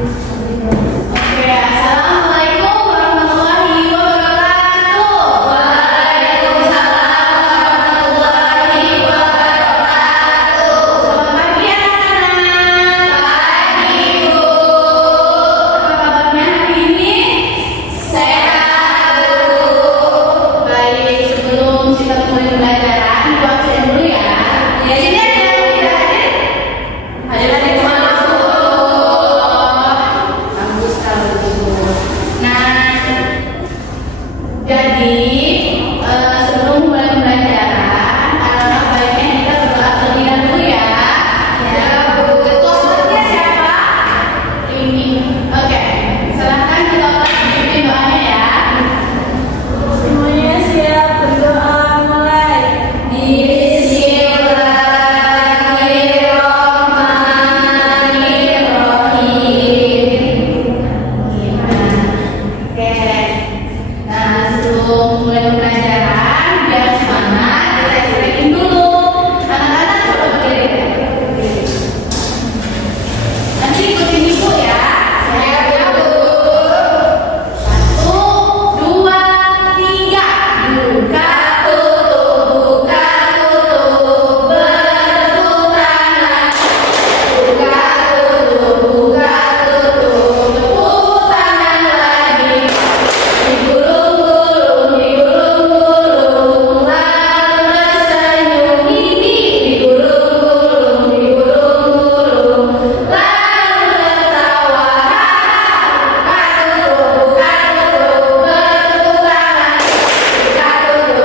Oke, assalamualaikum warahmatullahi wabarakatuh. Waalaikumsalam warahmatullahi wabarakatuh. Selamat pagi anak-anak. Pagi Bu. Apa kabarnya hari ini? Sehat Bu. Baik, sebelum kita mulai pelajaran, Bu absen dulu ya. Sini aja, tidak hadir? Hadir masuk. Bagus kalau gitu. Nah, jadi sebelum mulai pembelajaran, anak-anak baiknya kita berdoa terlebih dahulu ya. Ya, Bu. Ketuanya siapa? Ini. Oke. Silahkan kita pimpin doanya ya. Semuanya siap berdoa mulai. Bismillahirrahmanirrahim. Oke. Nah, sebelum mulai pembelajaran, biar semangat, kita istirahatin dulu. Anak-anak coba berdiri. Nanti ikutin ibu ya. Ya, Bu. 1, 2, 3. Buka tutup, bertepuk tangan. Buka tutup, tepuk tangan lagi. Digulung-gulung, lalu tersenyum. Ini digulung-gulung, lalu tertawa. Buka tutup, bertepuk tangan.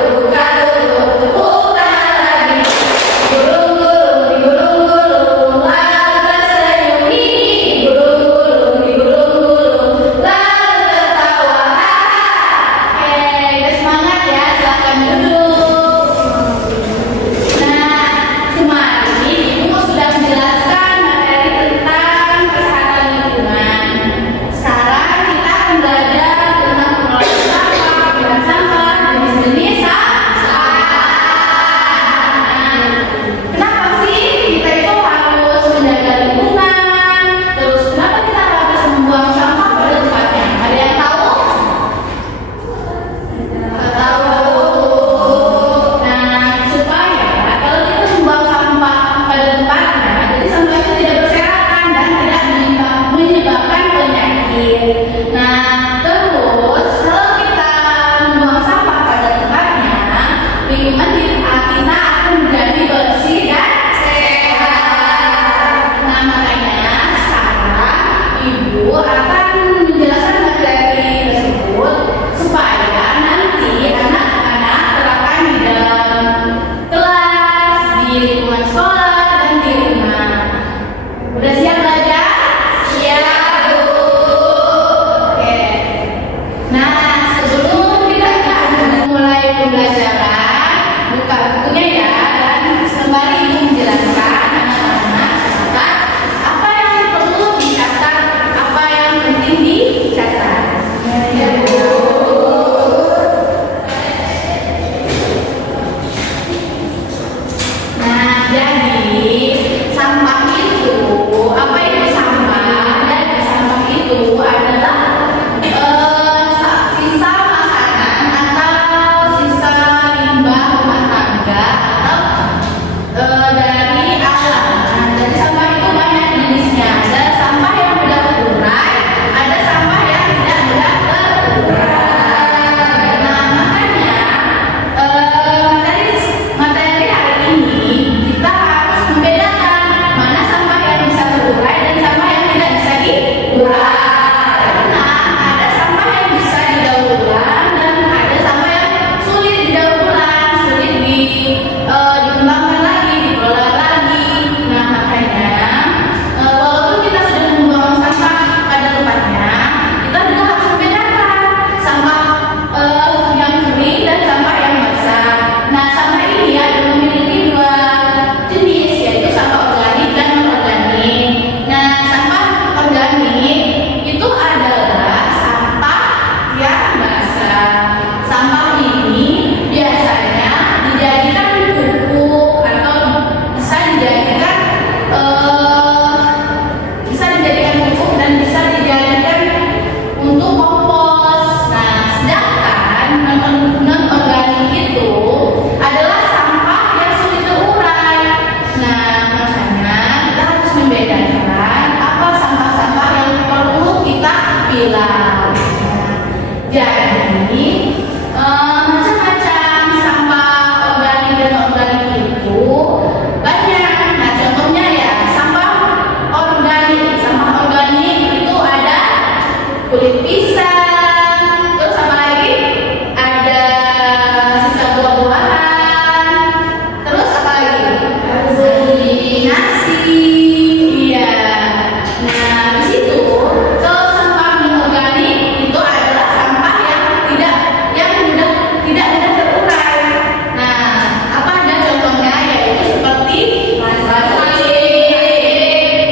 Buka tutup, tepuk tangan lagi. Digulung-gulung, lalu tersenyum. Ini digulung-gulung, lalu tertawa. Oke, udah semangat ya, silakan duduk. Nah, kemarin Ibu sudah menjelaskan materi tentang kesehatan lingkungan. Sekarang kita akan belajar tentang pengelolaan sampah, pemilihan sampah, jenis-jenis sampah. Kenapa sih kita itu harus menjaga lingkungan? Terus kenapa kita harus membuang sampah pada tempatnya? Ada yang tahu? Nggak tahu. Nah, supaya kalau kita membuang sampah pada tempatnya, jadi sampah itu tidak berserakan dan tidak menyebabkan penyakit. Nah, terus kalau kita membuang sampah pada tempatnya, lingkungan kita akan menjadi bersih dan sehat. Nah, makanya sekarang Ibu akan menjelaskan materi tersebut supaya nanti anak-anak terapkan di dalam kelas, di lingkungan sekolah, dan di rumah. Udah siap belajar? Siap, Bu. Oke. Nah, sebelum kita mulai pembelajaran, buka bukunya ya, dan sembari Ibu menjelaskan anak-anak apa yang perlu dicatat, apa yang penting dicatat. Ya, Bu. Nah, jadi sampah itu, apa itu sampah? Jadi sampah itu adalah sisa makanan atau sisa limbah rumah tangga atau dari alam. Nah, jadi sampah itu banyak jenisnya. Ada sampah yang mudah terurai, ada sampah yang tidak mudah terurai. Nah, makanya materi hari ini kita harus membedakan mana sampah yang bisa terurai dan sampah yang tidak bisa diurai. Karena ada sampah yang bisa didaur ulang dan ada sampah yang sulit didaur ulang, sulit dikembangkan lagi, dikelola lagi. Nah, makanya walaupun kita sudah membuang sampah pada tempatnya, kita juga harus membedakan sampah yang kering dan sampah yang basah. Nah, sampah ini ada memiliki dua jenis, yaitu sampah organik dan non-organik. Nah, sampah organik kulit pisang. Terus apa lagi? Ada sisa buah-buahan. Terus apa lagi? Nasi. Iya. Nah, di situ kalau sampah non-organik itu adalah sampah yang tidak mudah terurai. Nah, apa ada contohnya? Yaitu seperti plastik,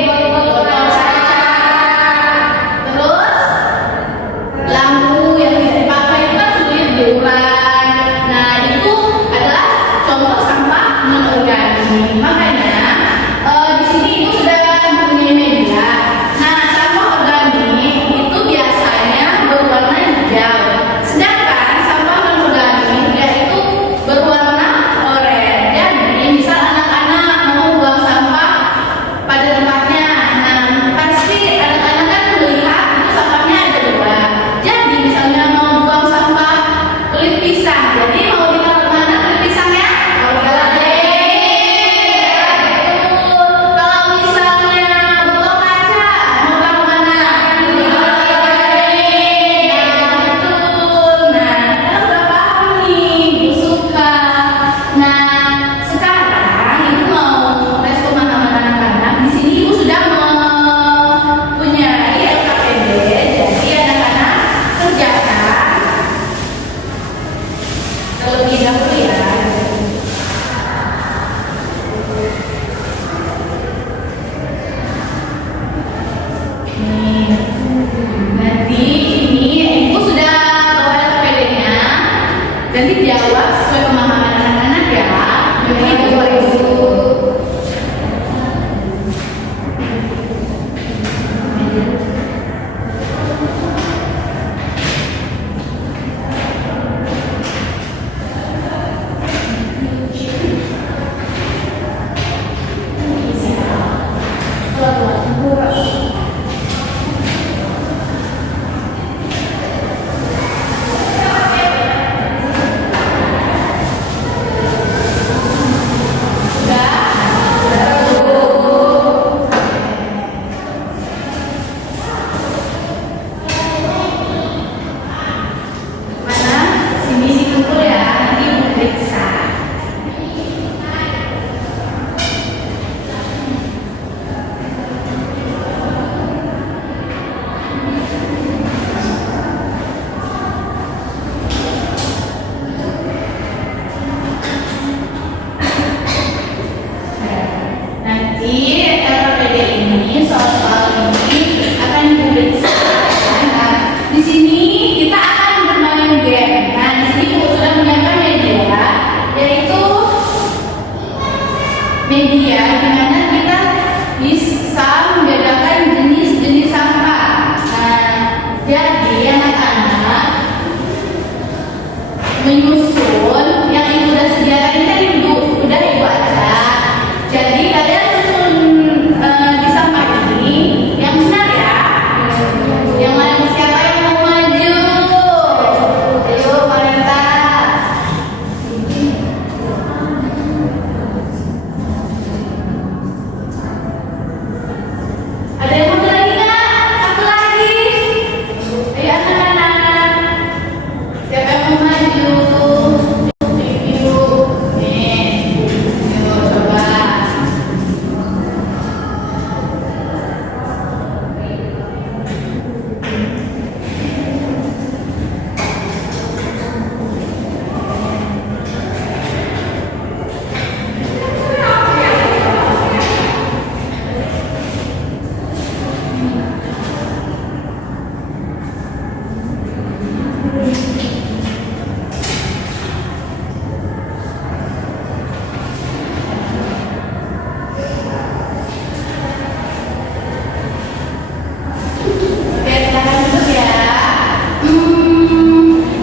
botol kaca, terus lampu yang bisa dipakai itu kan sulit diurai. Nah, itu adalah contoh sampah non-organik. Makanya di sini ibu sudah mempunyai media. Nah, sampah organik itu biasanya berwarna hijau, sedangkan sampah non-organik dia itu berwarna oranye. Jadi, misal anak-anak mau buang sampah pada tempatnya, nah pasti anak-anak kan melihat itu sampahnya ada dua. Jadi, misalnya mau buang sampah kulit pisang, jadi mau ditaruh mana kulit pisangnya? Kalau misalnya botol kaca, mau taruh mana? Betul. Nah, kan udah paham nih, Ibu suka. Nah, sekarang Ibu mau tes pemahaman anak-anak. Di sini Ibu sudah mempunyai LKPD, jadi anak-anak kerjakan terlebih dahulu ya. Nih, nanti ini Ibu sudah bawa LKPD-nya. Nanti jawab sesuai pemahaman anak-anak ya. Jadi Ibu koreksi. Mana? Sini sih kumpul ya. Nanti Ibu periksa. Nanti LKPD ini soal-soal ini akan Ibu periksa. Nah, di sini kita akan bermain game. Nah, di sini Ibu sudah menyiapkan media, yaitu media di mana kita bisa membedakan jenis-jenis sampah. Nah, jadi anak-anak menyusun yang Ibu udah sediakan ini tadi udah Ibu ajak. Jadi kalian susun di sampah ini yang benar ya. Yang mana siapa yang mau maju? Ayo, Marta. Ada yang mau lagi nggak? Satu lagi. Ayo anak-anak. Siapa yang mau maju? Ibu. Nih. Yuk coba. Oke, silakan duduk ya.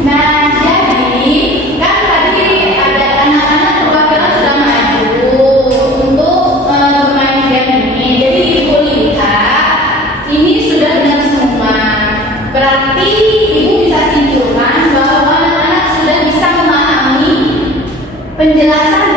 Nah, jadi kan tadi ada anak-anak perwakilan sudah maju untuk bermain game ini. Jadi Ibu lihat ini sudah benar semua. Berarti Ibu bisa simpulkan bahwa anak-anak sudah bisa memahami penjelasan